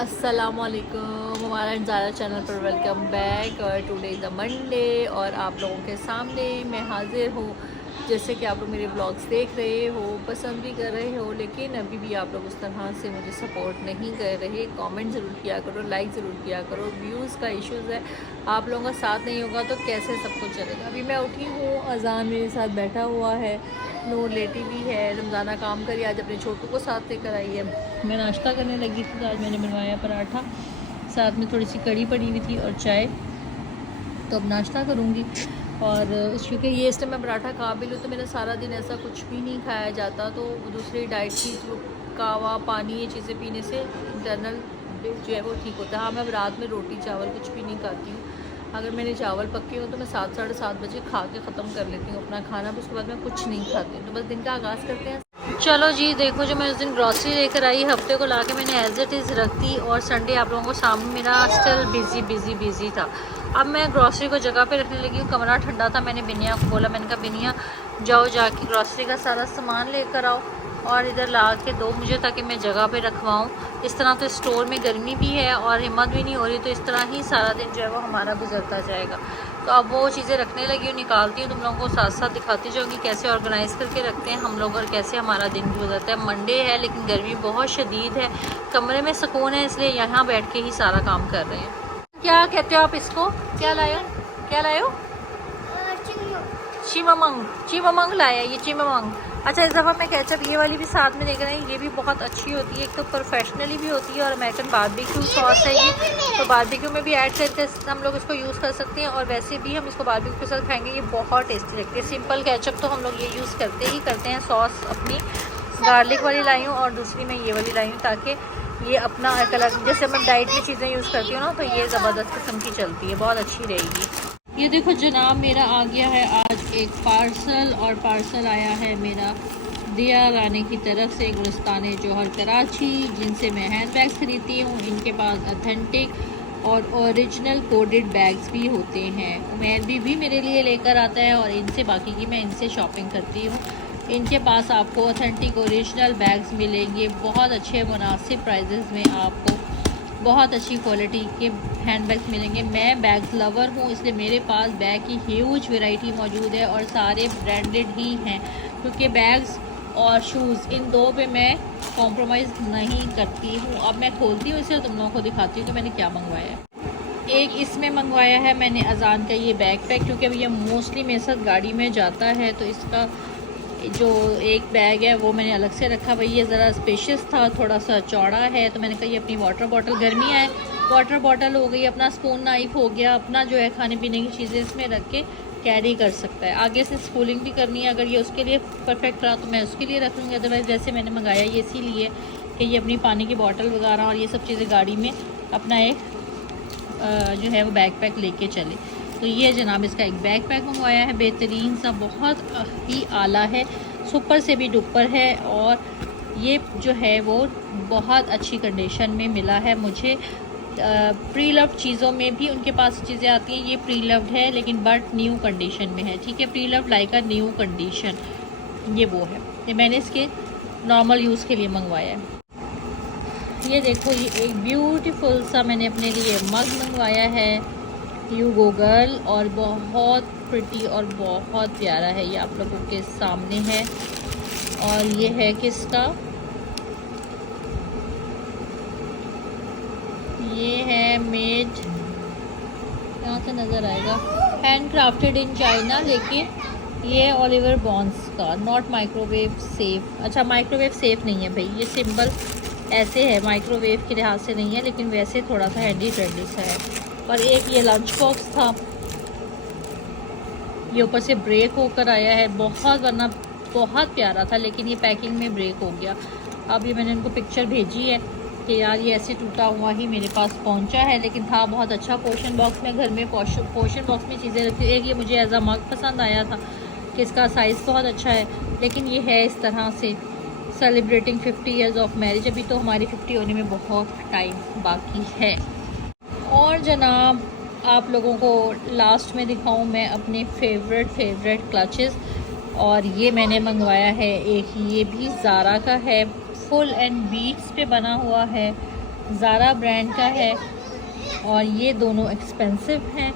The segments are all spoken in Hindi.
अस्सलामुअलैकुम, हमारा ज़ारा चैनल पर वेलकम बैक। और टुडे इज़ अ मंडे और आप लोगों के सामने मैं हाज़िर हूँ। जैसे कि आप लोग मेरे व्लॉग्स देख रहे हो, पसंद भी कर रहे हो, लेकिन अभी भी आप लोग उस तरह से मुझे सपोर्ट नहीं कर रहे। कमेंट ज़रूर किया करो, लाइक ज़रूर किया करो। व्यूज़ का इश्यूज़ है, आप लोगों का साथ नहीं होगा तो कैसे सब कुछ चलेगा। अभी मैं उठी हूँ, अजान मेरे साथ बैठा हुआ है, नूर लेटी भी है। रमज़ाना काम करी, आज अपने छोटू को साथ लेकर आई है। मैं नाश्ता करने लगी थी तो आज मैंने बनवाया पराठा, साथ में थोड़ी सी कड़ी पड़ी हुई थी और चाय। तो अब नाश्ता करूँगी। और क्योंकि ये इस टाइम मैं पराठा खा भी लूँ तो मेरा सारा दिन ऐसा कुछ भी नहीं खाया जाता, तो दूसरी डाइट की जो कावा पानी ये चीज़ें पीने से इंटरनल जो है वो ठीक होता है। हाँ, मैं अब रात में रोटी चावल कुछ भी नहीं खाती हूँ। अगर मेरे चावल पक्के हो तो मैं 7 साढ़े 7 बजे खा के ख़त्म कर लेती हूँ अपना खाना, फिर उसके बाद मैं कुछ नहीं खाती हूँ। तो बस दिन का आगाज़ करते हैं। चलो जी, देखो जो मैं उस दिन ग्रॉसरी लेकर आई, हफ्ते को लाके मैंने एज इट इज़ रख दी और संडे आप लोगों को सामने मेरा स्टिल बिज़ी था। अब मैं ग्रॉसरी को जगह पे रखने लगी हूँ। कमरा ठंडा था, मैंने बिनिया को बोला, मैंने कहा बिनिया जाओ जाके ग्रॉसरी का सारा सामान लेकर आओ और इधर ला के दो मुझे, ताकि मैं जगह पे रखवाऊँ। इस तरह तो स्टोर में गर्मी भी है और हिम्मत भी नहीं हो रही, तो इस तरह ही सारा दिन जो है वो हमारा गुजरता जाएगा। तो अब वो चीज़ें रखने लगी हूँ, निकालती हूँ, तुम लोगों को साथ साथ दिखाती जाऊँगी कैसे ऑर्गेनाइज़ करके रखते हैं हम लोग और कैसे हमारा दिन गुजरता है। मंडे है लेकिन गर्मी बहुत शदीद है, कमरे में सुकून है, इसलिए यहाँ बैठ के ही सारा काम कर रहे हैं। क्या कहते हो आप इसको? क्या लाए हो? चीममंग लाया, ये चीममंग। अच्छा, इस दफ़ा मैं केचप ये वाली भी साथ में देख रहे हैं। ये भी बहुत अच्छी होती है, एक तो प्रोफेशनली भी होती है और अमेरिकन बारबेक्यू सॉस है ये, तो बारबेक्यू में भी ऐड करके हम लोग इसको यूज़ कर सकते हैं और वैसे भी हम इसको बारबेक्यू के साथ खाएंगे। ये बहुत टेस्टी लगती है। सिंपल केचप तो हम लोग ये यूज़ करते हैं। सॉस अपनी गार्लिक वाली लाई हूँ और दूसरी मैं ये वाली लाई हूँ, ताकि ये अपना एक अलग, जैसे मैं डाइट में चीज़ें यूज़ करती हूँ ना, तो ये ज़बरदस्त किस्म की चलती है, बहुत अच्छी रहेगी। ये देखो जनाब, मेरा आ गया है आज एक पार्सल, और पार्सल आया है मेरा दिया रानी की तरफ से, गुलिस्तान जौहर कराची, जिनसे मैं हैंड बैग्स खरीदती हूँ। इनके पास अथेंटिक और ओरिजिनल कोडेड बैग्स भी होते हैं। उमैर भी मेरे लिए लेकर आता है और इनसे बाकी की मैं इनसे शॉपिंग करती हूँ। इनके पास आपको ऑथेंटिक ओरिजिनल बैग्स मिलेंगे, बहुत अच्छे मुनासिब प्राइजेज़ में आपको बहुत अच्छी क्वालिटी के हैंड बैग्स मिलेंगे। मैं बैग्स लवर हूँ, इसलिए मेरे पास बैग की ह्यूज वैरायटी मौजूद है और सारे ब्रांडेड ही हैं, क्योंकि बैग्स और शूज़ इन दो पे मैं कॉम्प्रोमाइज़ नहीं करती हूँ। अब मैं खोलती हूँ इसे और तुम लोगों को दिखाती हूँ कि मैंने क्या मंगवाया है। एक इसमें मंगवाया है मैंने अजान का ये बैग पैक, क्योंकि अब ये मोस्टली मेरे साथ गाड़ी में जाता है, तो इसका जो एक बैग है वो मैंने अलग से रखा। भाई ये ज़रा स्पेशियस था, थोड़ा सा चौड़ा है, तो मैंने कहा ये अपनी वाटर बॉटल, गर्मी है, वाटर बॉटल हो गई, अपना स्पून नाइफ हो गया, अपना जो है खाने पीने की चीज़ें इसमें रख के कैरी कर सकता है। आगे से स्कूलिंग भी करनी है, अगर ये उसके लिए परफेक्ट रहा तो मैं उसके लिए रख लूँगी। अदरवाइज़ वैसे मैंने मंगाया ये इसीलिए कि ये अपनी पानी की बॉटल वगैरह और ये सब चीज़ें गाड़ी में अपना एक जो है वो बैग पैक लेके चले। तो ये जनाब इसका एक बैग पैक मंगवाया है, बेहतरीन सा, बहुत ही आला है, सुपर से भी डुपर है, और ये जो है वो बहुत अच्छी कंडीशन में मिला है मुझे। प्री लव्ड चीज़ों में भी उनके पास चीज़ें आती हैं, ये प्री लव्ड है लेकिन बट न्यू कंडीशन में है, ठीक है, pre loved like a new condition, ये वो है। ये मैंने इसके नॉर्मल यूज़ के लिए मंगवाया है। ये देखो, ये एक ब्यूटीफुल सा मैंने अपने लिए मग मंगवाया है, यू गो गर्ल, और बहुत प्रिटी और बहुत प्यारा है। ये आप लोगों के सामने है, और ये है किसका, ये है मेड, यहाँ से नज़र आएगा, हैंड क्राफ्टेड इन चाइना, लेकिन ये ओलिवर बॉन्स का, नॉट माइक्रोवेव सेफ। अच्छा, माइक्रोवेव सेफ नहीं है भाई, ये सिंपल ऐसे है, माइक्रोवेव के लिहाज से नहीं है, लेकिन वैसे थोड़ा सा हैंडी ट्रेंडी सा है। और एक ये लंच बॉक्स था, ये ऊपर से ब्रेक होकर आया है, बहुत, वरना बहुत प्यारा था, लेकिन ये पैकिंग में ब्रेक हो गया। अब ये मैंने उनको पिक्चर भेजी है कि यार ये ऐसे टूटा हुआ ही मेरे पास पहुंचा है, लेकिन था बहुत अच्छा। पोर्शन बॉक्स में, घर में पोर्शन बॉक्स में चीज़ें रखती हूँ। एक ये मुझे एज अ मग पसंद आया था कि इसका साइज़ बहुत अच्छा है, लेकिन ये है इस तरह से, सेलिब्रेटिंग 50 ईयर्स ऑफ मैरिज। अभी तो हमारी 50 होने में बहुत टाइम बाकी है। और जनाब आप लोगों को लास्ट में दिखाऊं मैं अपने फेवरेट क्लचेस, और ये मैंने मंगवाया है एक, ये भी ज़ारा का है, फुल एंड बीट्स पे बना हुआ है, ज़ारा ब्रांड का है और ये दोनों एक्सपेंसिव हैं,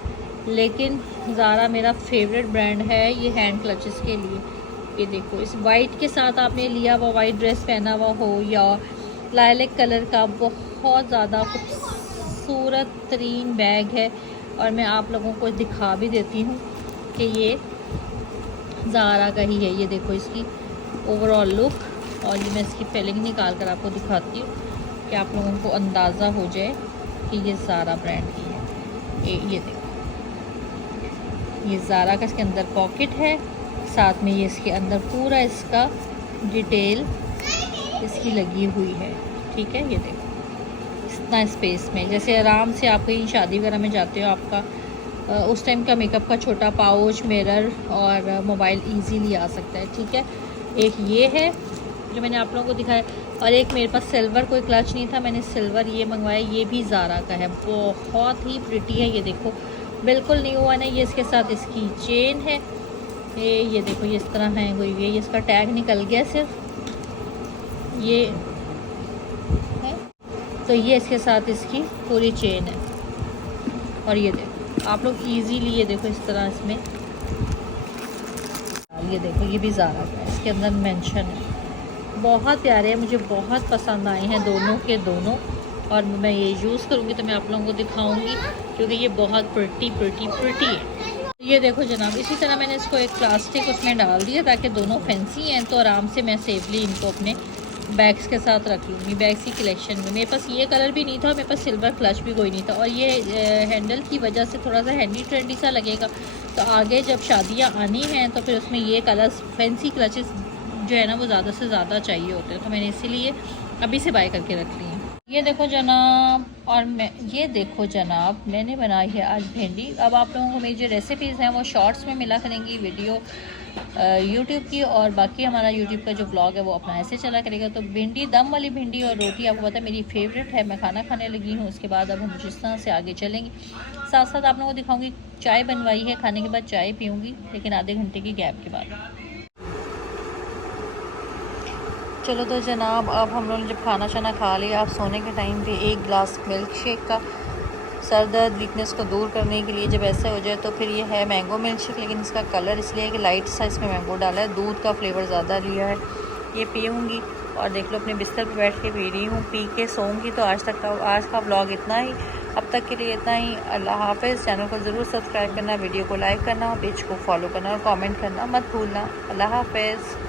लेकिन ज़ारा मेरा फेवरेट ब्रांड है ये हैंड क्लचेस के लिए। ये देखो, इस वाइट के साथ आपने लिया हुआ, वाइट ड्रेस पहना हुआ हो या लाइलेक कलर का, बहुत ज़्यादा खूबसूरत तरीन बैग है। और मैं आप लोगों को दिखा भी देती हूँ कि ये ज़ारा का ही है। ये देखो इसकी ओवरऑल लुक, और ये मैं इसकी फिलिंग निकाल कर आपको दिखाती हूँ कि आप लोगों को अंदाज़ा हो जाए कि ये ज़ारा ब्रांड की है। ये देखो, ये ज़ारा का इसके अंदर पॉकेट है, साथ में ये इसके अंदर पूरा इसका डिटेल इसकी लगी हुई है। ठीक है, ये देखो इतना स्पेस में, जैसे आराम से आप कहीं शादी वगैरह में जाते हो, आपका उस टाइम का मेकअप का छोटा पाउच, मिरर और मोबाइल इजीली आ सकता है। ठीक है, एक ये है जो मैंने आप लोगों को दिखाया, और एक मेरे पास सिल्वर कोई क्लच नहीं था, मैंने सिल्वर ये मंगवाया, ये भी ज़ारा का है, बहुत ही प्रिटी है। ये देखो बिल्कुल न्यू वन है। ये इसके साथ इसकी चेन है, ये देखो ये इस तरह है कोई, ये इसका टैग निकल गया सिर्फ ये है, तो ये इसके साथ इसकी पूरी चेन है। और ये देखो आप लोग इजीली, ये देखो इस तरह इसमें, ये देखो ये भी ज़ारा का है, इसके अंदर मेंशन है। बहुत प्यारे हैं, मुझे बहुत पसंद आए हैं दोनों के दोनों, और मैं ये यूज़ करूँगी तो मैं आप लोगों को दिखाऊंगी, क्योंकि ये बहुत प्रिटी है। ये देखो जनाब, इसी तरह मैंने इसको एक प्लास्टिक उसमें डाल दिया ताकि दोनों फैंसी हैं, तो आराम से मैं सेफली इनको अपने बैग्स के साथ रख लूँगी। बैग्स की कलेक्शन में मेरे पास ये कलर भी नहीं था, मेरे पास सिल्वर क्लच भी कोई नहीं था, और ये हैंडल की वजह से थोड़ा सा हैंडी ट्रेंडी सा लगेगा, तो आगे जब शादियाँ आनी हैं तो फिर उसमें ये कलर्स फैंसी क्लचेस जो है ना वो ज़्यादा से ज़्यादा चाहिए होते हैं, तो मैंने इसीलिए अभी से बाय करके रख ली है। ये देखो जनाब, और ये देखो जनाब, मैंने बनाई है आज भिंडी। अब आप लोगों को मेरी जो रेसिपीज़ हैं वो शॉर्ट्स में मिला करेंगी, वीडियो यूट्यूब की, और बाकी हमारा यूट्यूब का जो व्लॉग है वो अपना ऐसे चला करेगा। तो भिंडी, दम वाली भिंडी और रोटी आपको पता है मेरी फेवरेट है, मैं खाना खाने लगी हूँ। उसके बाद अब हम जिस तरह से आगे चलेंगे, साथ साथ आप लोगों को दिखाऊँगी चाय बनवाई है, खाने के बाद चाय पीऊँगी, लेकिन आधे घंटे की गैप के बाद। चलो तो जनाब, अब हम लोगों ने जब खाना शाना खा लिया, आप सोने के टाइम पे एक गिलास मिल्क शेक का, सर दर्द वीकनेस को दूर करने के लिए, जब ऐसे हो जाए तो फिर ये है मैंगो मिल्क शेक, लेकिन इसका कलर इसलिए है कि लाइट सा इसमें मैंगो डाला है, दूध का फ्लेवर ज़्यादा लिया है। ये पीऊँगी और देख लो अपने बिस्तर पर बैठ के पी रही हूँ, पी के सोऊंगी। तो आज का व्लॉग इतना ही, अब तक के लिए इतना ही। अल्लाह हाफ़िज़। चैनल को ज़रूर सब्सक्राइब करना, वीडियो को लाइक करना, पेज को फॉलो करना और कमेंट करना मत भूलना। अल्लाह हाफ़िज़।